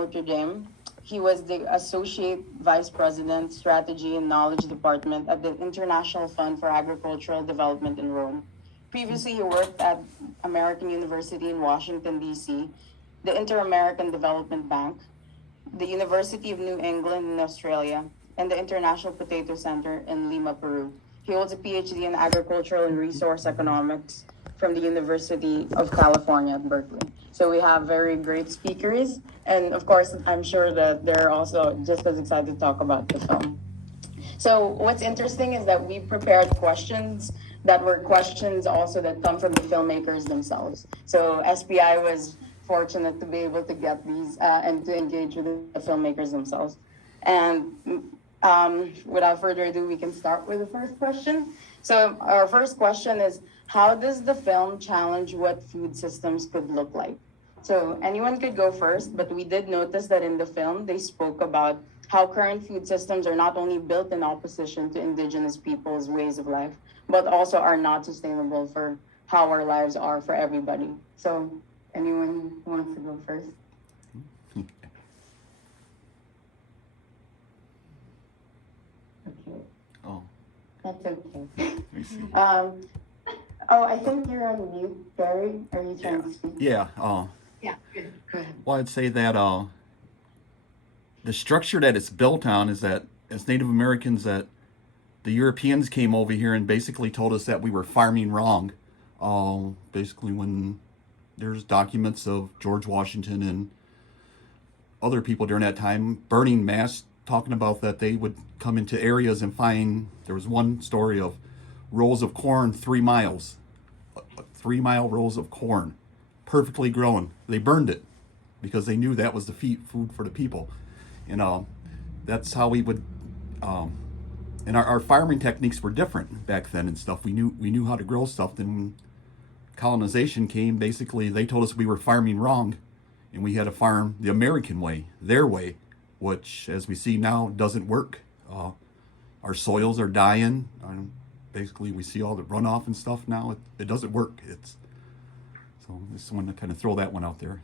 Notre Dame. He was the Associate Vice President, Strategy and Knowledge Department at the International Fund for Agricultural Development in Rome. Previously, he worked at American University in Washington, D.C., the Inter-American Development Bank, the University of New England in Australia, and the International Potato Center in Lima, Peru. He holds a PhD in Agricultural and Resource Economics from the University of California at Berkeley. So we have very great speakers, and of course, I'm sure that they're also just as excited to talk about the film. So what's interesting is that we prepared questions that were questions also that come from the filmmakers themselves. So SPI was fortunate to be able to get these and to engage with the filmmakers themselves. And without further ado, we can start with the first question. So our first question is, how does the film challenge what food systems could look like? So anyone could go first, but we did notice that in the film, they spoke about how current food systems are not only built in opposition to indigenous people's ways of life, but also are not sustainable for how our lives are for everybody. So anyone who wants to go first? Okay. Oh. That's okay. Let me see. I think you're on mute, Barry. Are you trying to speak? Yeah. Yeah, good. Go ahead. Well, I'd say that the structure that it's built on is that as Native Americans, that the Europeans came over here and basically told us that we were farming wrong. Basically, when there's documents of George Washington and other people during that time burning mass, talking about that they would come into areas and find, there was one story of rows of corn 3 miles, 3-mile rows of corn, perfectly grown. They burned it because they knew that was the food for the people. And that's how we would, and our farming techniques were different back then and stuff. We knew how to grow stuff. Then when colonization came, basically they told us we were farming wrong, and we had to farm the American way, their way, which, as we see now, doesn't work. Our soils are dying. Basically, we see all the runoff and stuff now. It doesn't work. So I just wanted to kind of throw that one out there.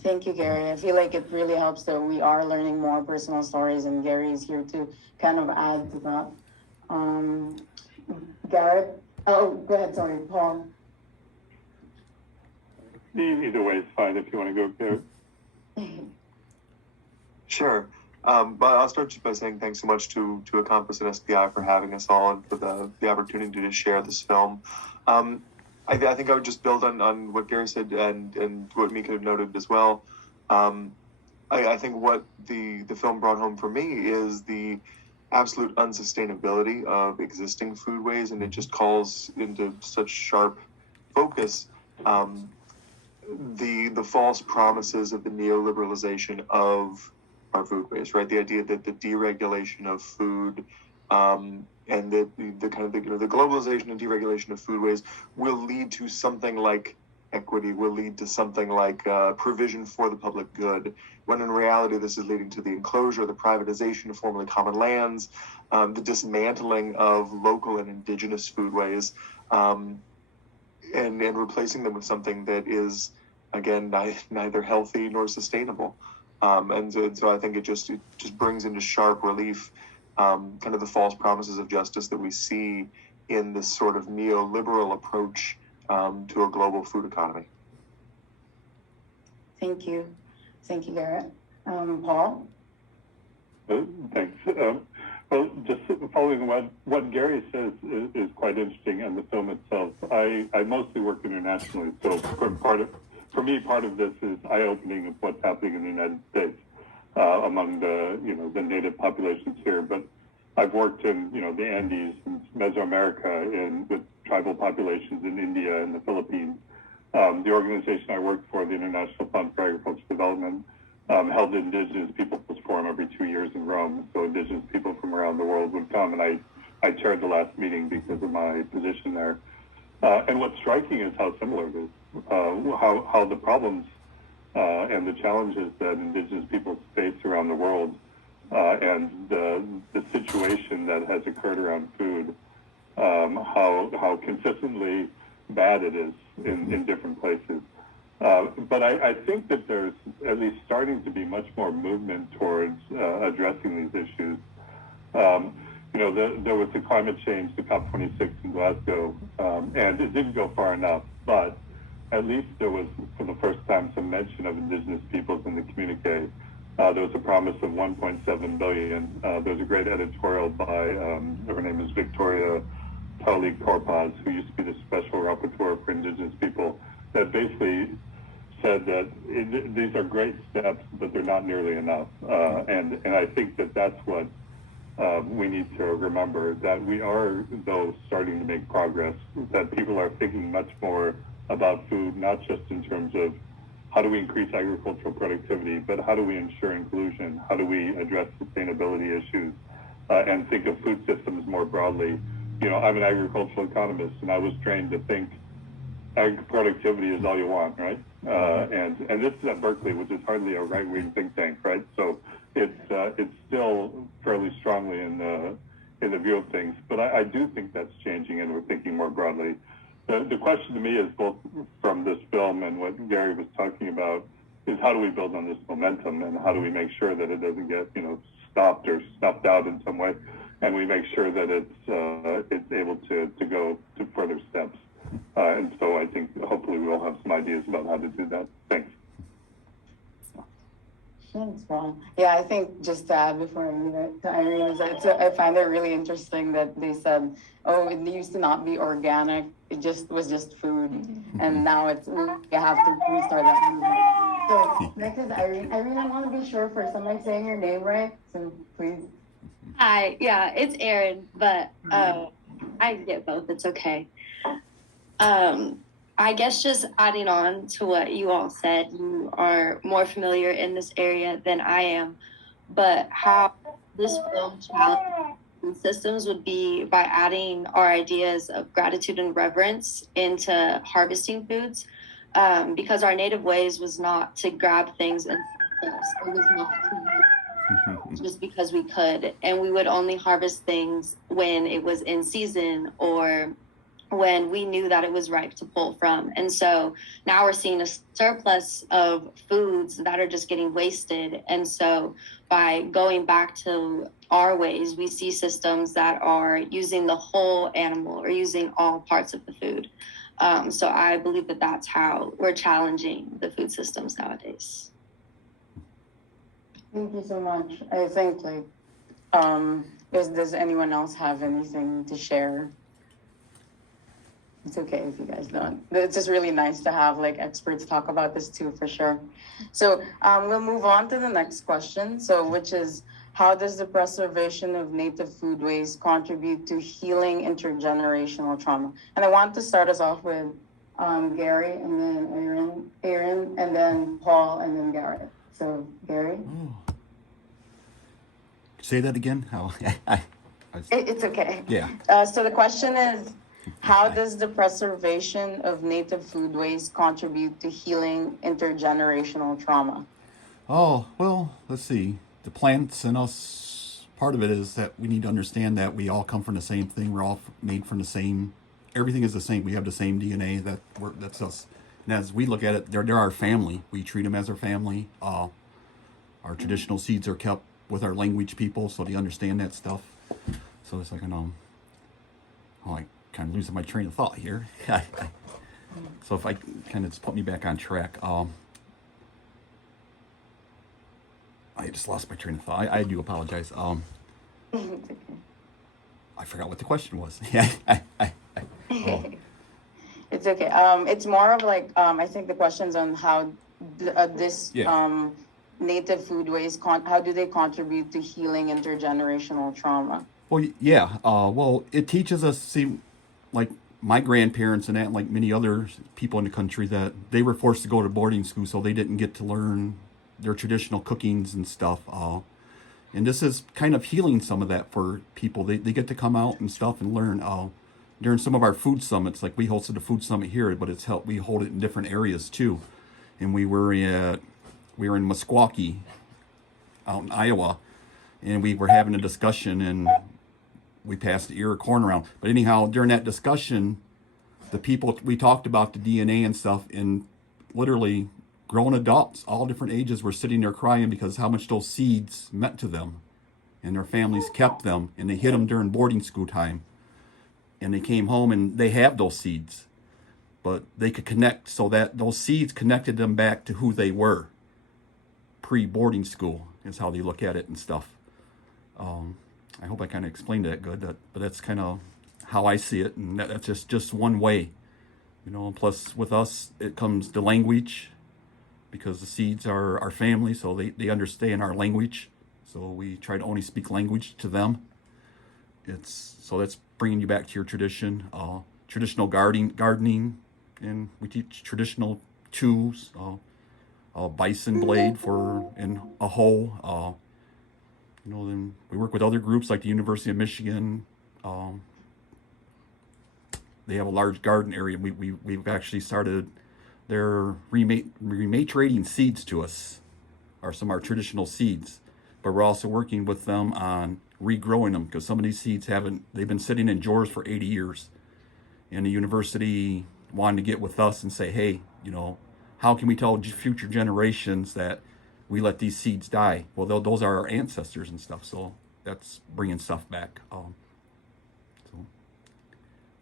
Thank you, Gary. I feel like it really helps that we are learning more personal stories, and Gary is here to kind of add to that. Garrett? Oh, go ahead, sorry, Paul. Either way is fine if you want to go, Garrett. Sure. But I'll start just by saying thanks so much to Accomplice and SPI for having us all and for the opportunity to share this film. I think I would just build on what Gary said and what Mika noted as well. I think what the film brought home for me is the absolute unsustainability of existing foodways, and it just calls into such sharp focus the false promises of the neoliberalization of our foodways, right? The idea that the deregulation of food and the kind of the globalization and deregulation of foodways will lead to something like equity, will lead to something like provision for the public good, when in reality this is leading to the enclosure, the privatization of formerly common lands, the dismantling of local and indigenous foodways, and replacing them with something that is, again, neither healthy nor sustainable. And so I think it just brings into sharp relief kind of the false promises of justice that we see in this sort of neoliberal approach to a global food economy. Thank you. Thank you, Garrett. Paul? Thanks. Well, just following what Gary says is quite interesting in the film itself. I mostly work internationally, so for me, part of this is eye-opening of what's happening in the United States among the native populations here. But I've worked in the Andes and Mesoamerica with tribal populations in India and the Philippines. The organization I worked for, the International Fund for Agricultural Development, held Indigenous Peoples Forum every 2 years in Rome. So Indigenous people from around the world would come, and I chaired the last meeting because of my position there. And what's striking is how similar it is, how the problems and the challenges that Indigenous people face around the world and the situation that has occurred around food, how consistently bad it is in different places. But I think that there's at least starting to be much more movement towards addressing these issues. There was the climate change, the COP26 in Glasgow, and it didn't go far enough, but at least there was, for the first time, some mention of indigenous peoples in the communique. There was a promise of 1.7 billion. There's a great editorial by, her name is Victoria Tali Korpaz, who used to be the special rapporteur for indigenous people, that basically said that these are great steps, but they're not nearly enough. And I think that that's what we need to remember, that we are, though, starting to make progress, that people are thinking much more about food, not just in terms of how do we increase agricultural productivity, but how do we ensure inclusion? How do we address sustainability issues and think of food systems more broadly? I'm an agricultural economist, and I was trained to think ag productivity is all you want, right? And this is at Berkeley, which is hardly a right-wing think tank, right? So it's still fairly strongly in the view of things, but I do think that's changing, and we're thinking more broadly. The question to me is, both from this film and what Gary was talking about, is how do we build on this momentum, and how do we make sure that it doesn't get stopped or snuffed out in some way, and we make sure that it's able to go to further steps. And so I think hopefully we'll have some ideas about how to do that. Thanks. Thanks, Paul. Yeah, I think just to add before I leave it to Irene, I find it really interesting that they said, oh, it used to not be organic. It was just food. And now you have to restart that movement. So next is Irene. Irene, I want to be sure first. Am I saying your name right? So please. Hi, yeah, it's Erin, but I get both. It's okay. I guess just adding on to what you all said, you are more familiar in this area than I am, but how this film challenges food systems would be by adding our ideas of gratitude and reverence into harvesting foods, because our native ways was not to grab things and it was not to just because we could, and we would only harvest things when it was in season or when we knew that it was ripe to pull from. And so now we're seeing a surplus of foods that are just getting wasted. And so by going back to our ways, we see systems that are using the whole animal or using all parts of the food. So I believe that that's how we're challenging the food systems nowadays. Thank you so much. I think does anyone else have anything to share? It's okay if you guys don't. It's just really nice to have experts talk about this too, for sure. So we'll move on to the next question. So which is, how does the preservation of native foodways contribute to healing intergenerational trauma? And I want to start us off with Gary, and then Aaron, and then Paul, and then Garrett. So Gary? Oh. Say that again? How? It's okay. Yeah. So the question is, how does the preservation of native foodways contribute to healing intergenerational trauma? Oh, well, let's see. The plants in us, part of it is that we need to understand that we all come from the same thing. We're all made from the same, everything is the same. We have the same DNA, that's us. And as we look at it, they're our family. We treat them as our family. Our traditional seeds are kept with our language people, so they understand that stuff. So it's like, I kind of losing my train of thought here. So if I kind of just put me back on track, I just lost my train of thought. I do apologize. I forgot what the question was. It's okay. It's more of I think the question's on how this native foodways, how do they contribute to healing intergenerational trauma? Well, yeah. Well, it teaches us, see, like my grandparents and that, like many other people in the country, that they were forced to go to boarding school, so they didn't get to learn their traditional cookings and stuff. And this is kind of healing some of that for people. They get to come out and stuff and learn. During some of our food summits, like we hosted a food summit here, but we hold it in different areas too. And we were in Meskwaki, out in Iowa, and we were having a discussion, and we passed the ear of corn around. But anyhow, during that discussion, the people, we talked about the DNA and stuff, and literally grown adults, all different ages, were sitting there crying because how much those seeds meant to them. And their families kept them, and they hid them during boarding school time. And they came home and they have those seeds, but they could connect, so that those seeds connected them back to who they were pre-boarding school, is how they look at it and stuff. I hope I kind of explained that good, but that's kind of how I see it, and that's just one way. Plus with us, it comes the language, because the seeds are our family, so they understand our language. So we try to only speak language to them. So that's bringing you back to your tradition, traditional gardening, and we teach traditional tools, a bison blade and a hoe. Then we work with other groups like the University of Michigan. They have a large garden area. We've actually started. They're rematriating seeds to us, or some of our traditional seeds, but we're also working with them on regrowing them, because some of these seeds they've been sitting in drawers for 80 years, and the university wanted to get with us and say, hey, how can we tell future generations that we let these seeds die? Well, those are our ancestors and stuff, so that's bringing stuff back. So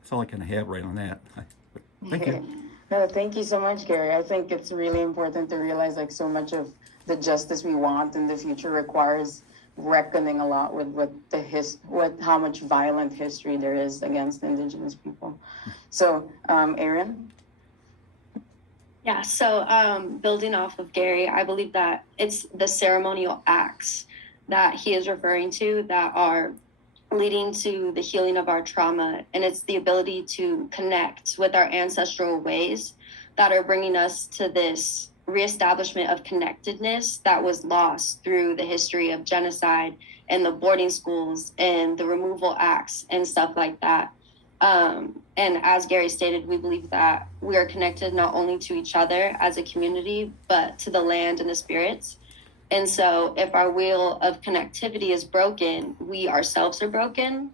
that's all I kind of have right on that. Thank you. No, thank you so much, Gary. I think it's really important to realize like so much of the justice we want in the future requires reckoning a lot with how much violent history there is against Indigenous people. So, Erin? Yeah, so building off of Gary, I believe that it's the ceremonial acts that he is referring to that are leading to the healing of our trauma. And it's the ability to connect with our ancestral ways that are bringing us to this reestablishment of connectedness that was lost through the history of genocide and the boarding schools and the removal acts and stuff like that. And as Gary stated, we believe that we are connected not only to each other as a community, but to the land and the spirits. And so if our wheel of connectivity is broken, we ourselves are broken.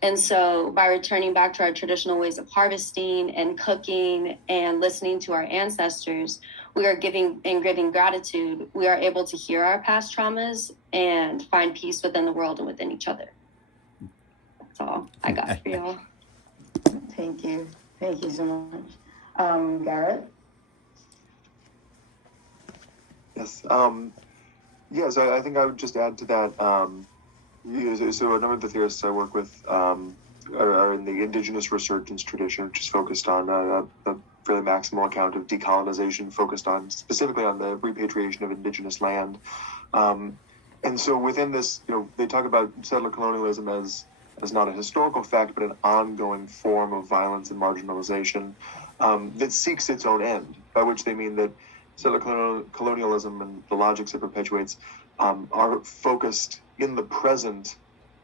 And so by returning back to our traditional ways of harvesting and cooking and listening to our ancestors, we are giving gratitude. We are able to heal our past traumas and find peace within the world and within each other. That's all I got for y'all. Thank you. Thank you so much. Garrett? Yes. Yes, I think I would just add to that. So a number of the theorists I work with are in the indigenous resurgence tradition, which is focused on a fairly maximal account of decolonization, focused on specifically on the repatriation of indigenous land. And so within this, they talk about settler colonialism as not a historical fact, but an ongoing form of violence and marginalization that seeks its own end, by which they mean that settler colonialism and the logics it perpetuates are focused in the present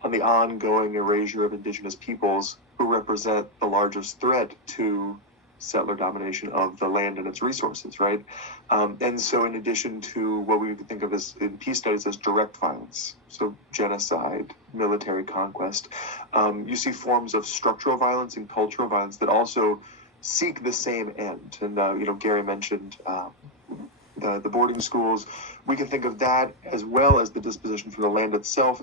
on the ongoing erasure of indigenous peoples who represent the largest threat to settler domination of the land and its resources, right? And so in addition to what we would think of as in peace studies as direct violence, so genocide, military conquest, you see forms of structural violence and cultural violence that also seek the same end. And, Gary mentioned the boarding schools. We can think of that as well as the disposition from the land itself.